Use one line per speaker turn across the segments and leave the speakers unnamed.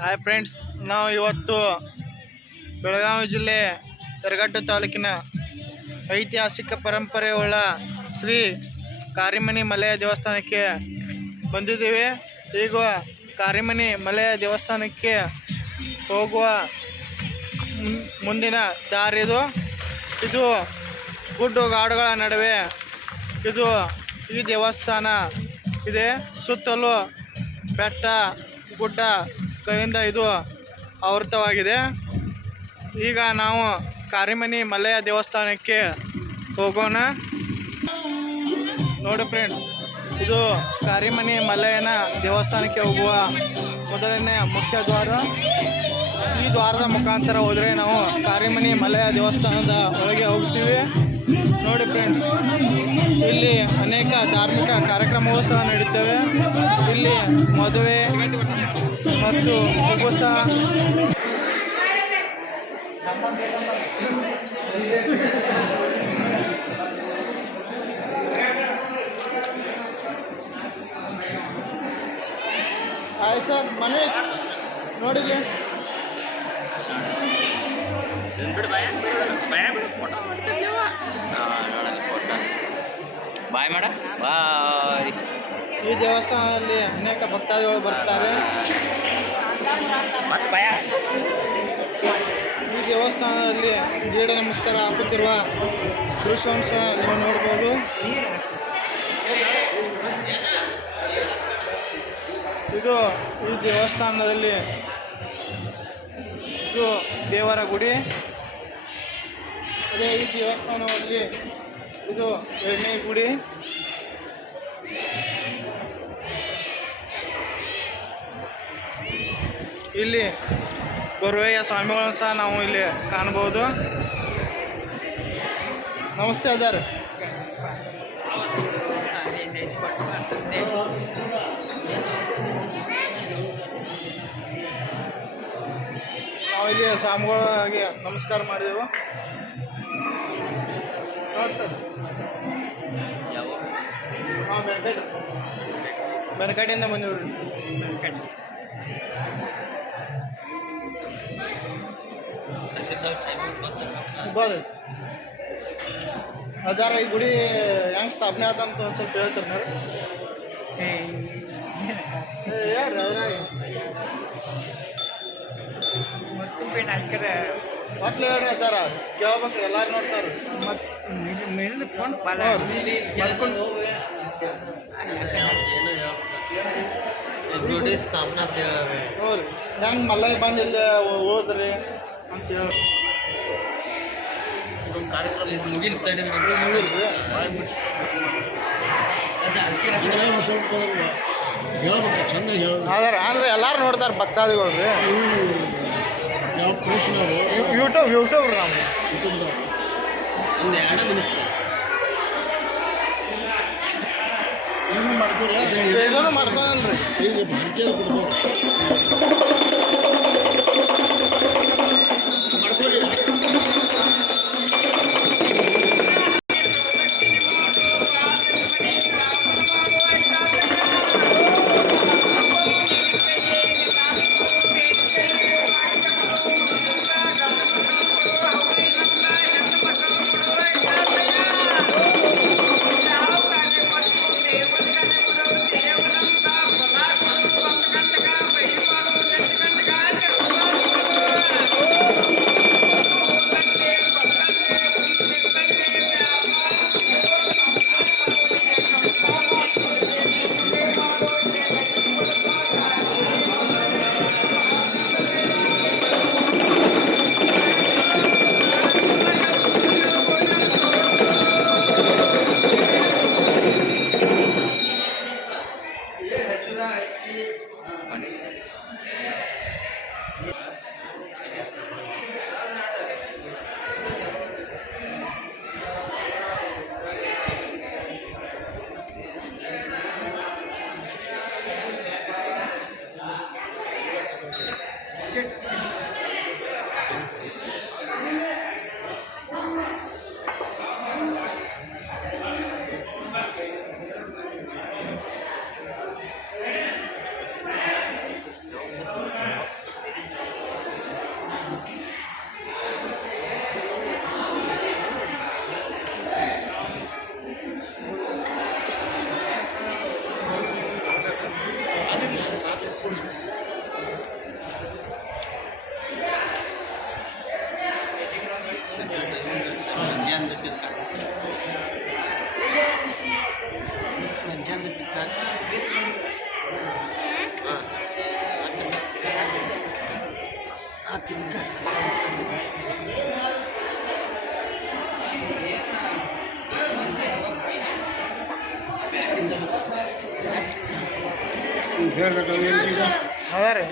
Hi friends ನಾವು ಇವತ್ತು ಬೆಳಗಾವಿ ಜಿಲ್ಲೆ ಯರಗಟ್ಟ ತಾಲೂಕಿನ ಐತಿಹಾಸಿಕ ಪರಂಪರೆಯುಳ್ಳ ಶ್ರೀ ಕಾರಿಮನಿ ಮಲೆಯ ದೇವಸ್ಥಾನಕ್ಕೆ ಬಂದಿದ್ದೀವಿ. ಈಗ ಕಾರಿಮನಿ ಮಲೆಯ ದೇವಸ್ಥಾನಕ್ಕೆ ಹೋಗುವ ಮುಂದಿನ ದಾರಿ ಇದು ಗುಡ್ಡು ಗಾಡುಗಳ ನಡುವೆ ಇದು ಈ ದೇವಸ್ಥಾನ ಇದೆ. ಸುತ್ತಲೂ ಬೆಟ್ಟ ಗುಡ್ಡಗಳಿಂದ ಇದು ಆವೃತವಾಗಿದೆ ಈಗ ನಾವು ಕಾರಿಮನಿ ಮಲ್ಲಯ್ಯ ದೇವಸ್ಥಾನಕ್ಕೆ ಹೋಗೋಣ. ನೋಡಿ ಫ್ರೆಂಡ್ಸ್, ಇದು ಕಾರಿಮನಿ ಮಲ್ಲಯ್ಯನ ದೇವಸ್ಥಾನಕ್ಕೆ ಹೋಗುವ ಮೊದಲನೇ ಮುಖ್ಯ ದ್ವಾರ. ಈ ದ್ವಾರದ ಮುಖಾಂತರ ಹೋದರೆ ನಾವು ಕಾರಿಮನಿ ಮಲ್ಲಯ್ಯ ದೇವಸ್ಥಾನದ ಒಳಗೆ ಹೋಗ್ತೀವಿ. ನೋಡಿ ಫ್ರೆಂಡ್ಸ್, ಇಲ್ಲಿ ಅನೇಕ ಧಾರ್ಮಿಕ ಕಾರ್ಯಕ್ರಮಗಳು ಸಹ ನಡೀತವೆ ಇಲ್ಲಿ ಮದುವೆ ಮತ್ತು ಉಪವಾಸ ಹಾಯ್ ಸರ್ ಮನೆ ನೋಡಿಲಿ
ಬಾಯ್ ಮೇಡ. ಬಾಯ್.
ಈ ದೇವಸ್ಥಾನದಲ್ಲಿ ಅನೇಕ ಭಕ್ತಾದಿಗಳು ಬರ್ತಾರೆ. ಈ ದೇವಸ್ಥಾನದಲ್ಲಿ ದೀಡ ನಮಸ್ಕಾರ ಹಾಕುತ್ತಿರುವ ದೃಶ್ಯವನ್ನು ಸಹ ನೀವು ನೋಡ್ಬೋದು. ಇದು ಈ ದೇವಸ್ಥಾನದಲ್ಲಿ ಇದು ದೇವರ ಗುಡಿ. ಅದೇ ಈ ದೇವಸ್ಥಾನದಲ್ಲಿ ಇದು ಎಣ್ಣೆ ಗುಡಿ ಇಲ್ಲಿ ಬರುವೆಯ ಸ್ವಾಮಿಗಳನ್ನು ಸಹ ನಾವು ಇಲ್ಲಿ ಕಾಣ್ಬೋದು ನಮಸ್ತೆ ಸರ್ ನಾವು ಇಲ್ಲಿ ಸ್ವಾಮಿಗಳಿಗೆ ನಮಸ್ಕಾರ ಮಾಡಿದೆವು. ನೋಡಿ ಸರ್ ಹಾಂ ಬಂದಿವ್ರಿ ಬರ್ರಿ ಹಜಾರ ಈ ಗುಡಿ ಹೆಂಗೆ ಸ್ಥಾಪನೆ ಆತಂತ ಒಂದು ಸ್ವಲ್ಪ ಹೇಳ್ತಾರೆ ಹೇಳ್ರಿ ಅದ್ರಾಗ ಒಟ್ಲು ಹೇಳ್ರಿ ಹಜಾರ. ಕೇಳ್ಬೇಕ್ರಿ ಎಲ್ಲಾರು ನೋಡ್ತಾರೆ.
ಗುಡಿ ಸ್ಥಾಪನಾ
ರೀ ಹೆಂಗೆ ಮಲ್ಲಯ್ಯ ಬಂದು ಇಲ್ಲಿ ಹೋದ್ರಿ ಅಂತ ಹೇಳಿ.
ಇದೊಂದು ಕಾರ್ಯಕ್ರಮ ಇದು ಮುಗಿಲ್ ತಡಿ
ಹೇಳ್ಬೇಕು ಚಂದ ಹೇಳ
ಆದ್ರೆ ಅಂದ್ರೆ ಎಲ್ಲಾರು ನೋಡ್ತಾರೆ ಭಕ್ತಾದಿಗಳು ರೀ
ಯಾವ
ಯೂಟ್ಯೂಬ್ ಯೂಟ್ಯೂಬ್
ನಾವು
ಒಂದು ಎರಡು ನಿಮಿಷ.
ಮಾಡ್ಕೊಂಡ್ರಿ
ಈಗ ಭಾಗ್ಯದ
ಅದೇ ರೀ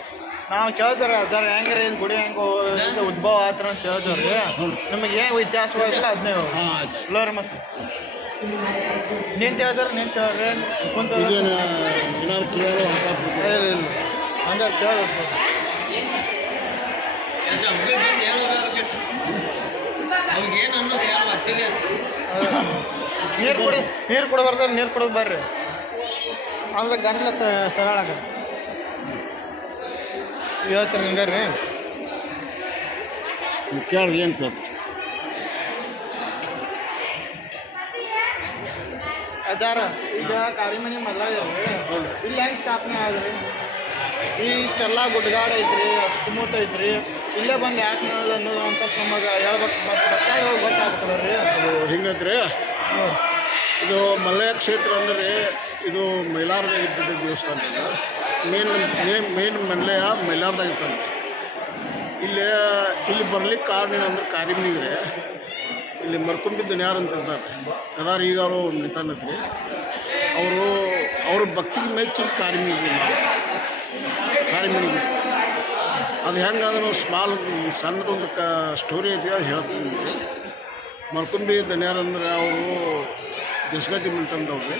ನಾವು ಕೇಳ್ತಾರೆ ಸರ್ ಹೆಂಗೆ ರೀ ಗುಡಿ ಹೆಂಗೆ ಉದ್ಭವ ಆತ್ರ? ಅಂತ ಕೇಳ್ತೇವೆ ರೀ ನಿಮಗೆ ಏನು ಇತಿಹಾಸ ಅದನ್ನೇ ರೀ ಮತ್ತೆ. ನಿಂತು ಹೇಳ್ತಾರೆ ನಿಂತು ಹೇಳ್ರಿ ಕುಂತ
ಇದೇನು ಏನಾದ್ರು ಕೇಳೋ ಹಾಕಾಕ್ಬಿಡ್ತಾರೆ
ಇಲ್ಲ ಇಲ್ಲ. ಹಂಗೆ ಕೇಳಬೇಕು
ಏನು ಗೊತ್ತಿಲ್ಲ.
ನೀರು ಕುಡಿ ನೀರು ಕುಡಿ ಬರ್ತಾರೆ ನೀರು ಕುಡಿದು ಬರ್ರಿ. ಅಂದ್ರೆ ಗಂಟ್ಲ ಸರಳ ಆಗ ಹೇಳ್ತಾರೆ ಹಿಂಗೆ ಕೇಳಿ
ಕೇಳ್ರಿ ಏನು ಕೇಳ್ತಾರೆ?
ಅಚಾರ ಈಗ ಕಾರಿಮನಿ ಮಲ್ಲ ಇದಾವೆ ಇಲ್ಲಿ ಹೆಂಗೆ ಸ್ಥಾಪನೆ ಆದ್ರಿ? ಈ ಇಷ್ಟೆಲ್ಲ ಗುಡ್ಡಗಾಡ ಐತ್ರಿ ಅಷ್ಟುಮುಟ್ಟ ಐತ್ರಿ. ಇಲ್ಲೇ ಬಂದು ಯಾಕೆ ಅನ್ನೋದು ಒಂದು ಸ್ವಲ್ಪ ನಮಗೆ ಹೇಳ್ಬೇಕು ಬಟ್ಟಾಗ ಗೊತ್ತಾಗ್ತದ್ರಿ ರೀ
ಅದು ಹಿಂಗೈತ್ರಿ? ಇದು ಮಲ್ಲಯ್ಯ ಕ್ಷೇತ್ರ ಅಂದರೆ ಇದು ಮೈಲಾರದಾಗ ಇದ್ದಿದ್ದ ದೇವಸ್ಥಾನ ಮೇನ್ ಮೇನ್ ಮೇನ್ ಮಲ್ಲಯ್ಯ ಮೈಲಾರದಾಗ ಇತ್ತಂದ್ರೆ ಇಲ್ಲಿ ಇಲ್ಲಿ ಬರ್ಲಿಕ್ಕೆ ಕಾರಣ ಏನಂದ್ರೆ ಕಾರಿಮನಿಗ್ರೆ. ಇಲ್ಲಿ ಮರ್ಕೊಂಬಿದ್ದು ಯಾರು ಅಂತ ಇರ್ತಾರೆ ಅದಾರ ಈಗ ಅವರು ನಿಂತಾನತ್ರಿ ಅವರು, ಅವ್ರ ಭಕ್ತಿಗೆ ಮೆಚ್ಚಿ ಕಾರಿಮನಿಗೆ ಕಾರಿಮನಿಗೆ ಅದು ಹೆಂಗಾದ್ರೂ ಸ್ಮಾಲ್, ಸಣ್ಣದೊಂದು ಕ ಸ್ಟೋರಿ ಐತಿ ಅದು ಹೇಳ್ತೀನಿ ಮರ್ಕೊಂಬಿ ದನ್ಯಾರಂದ್ರೆ ಅವರು, ದಶಗತಿ ಮಂತಂದವ್ರಿ